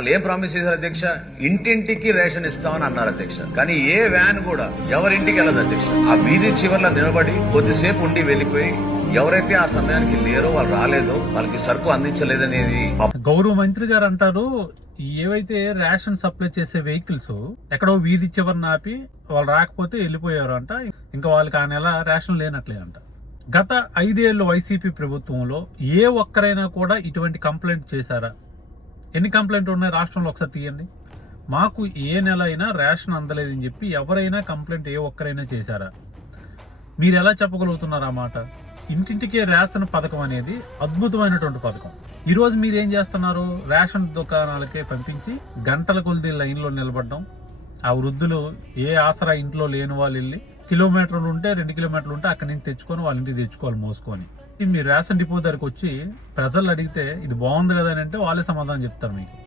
వాళ్ళు ఏం ప్రామిస్ చేశారు అధ్యక్ష? ఇంటింటికి రేషన్ ఇస్తామని అన్నారు అధ్యక్ష. కానీ ఏ వ్యాన్ కూడా ఎవరింటికి వెళ్ళదు అధ్యక్ష. ఆ వీధి చివర్లో నిలబడి కొద్దిసేపు ఉండి వెళ్ళిపోయి ఎవరైతే ఆ సమయానికి లేరో, వాళ్ళు రాలేదో, వాళ్ళకి సరుకు అందించలేదనేది. గౌరవ మంత్రి గారు అంటారు, ఏవైతే రేషన్ సప్లై చేసే వెహికల్స్ ఎక్కడో వీధి చివరిని ఆపి వాళ్ళు రాకపోతే వెళ్ళిపోయారు అంట. ఇంకా వాళ్ళకి ఆ నెల రేషన్ లేనట్లే అంట. గత 5 ఏళ్ళు వైసీపీ ప్రభుత్వంలో ఏ ఒక్కరైనా కూడా ఇటువంటి కంప్లైంట్ చేశారా? ఎన్ని కంప్లైంట్లు ఉన్నాయి రాష్ట్రంలో ఒకసారి తీయండి. మాకు ఏ నెల అయినా రేషన్ అందలేదని చెప్పి ఎవరైనా కంప్లైంట్ ఏ ఒక్కరైనా చేశారా? మీరు ఎలా చెప్పగలుగుతున్నారు ఆ మాట? ఇంటింటికే రేషన్ పథకం అనేది అద్భుతమైనటువంటి పథకం. ఈ రోజు మీరు ఏం చేస్తున్నారు? రేషన్ దుకాణాలకే పంపించి గంటల కొద్ది లైన్లో నిలబడడం, ఆ వృద్ధులు ఏ ఆసరా ఇంట్లో లేని వాళ్ళు వెళ్ళి కిలోమీటర్లు ఉంటే 2 కిలోమీటర్లు ఉంటే అక్కడి నుంచి తెచ్చుకొని వాళ్ళ ఇంటికి తెచ్చుకోవాలి మోసుకొని. మీరు రేషన్ డిపో దగ్గరకు వచ్చి ప్రజలు అడిగితే ఇది బాగుంది కదా అని అంటే వాళ్ళే సమాధానం చెప్తారు మీకు.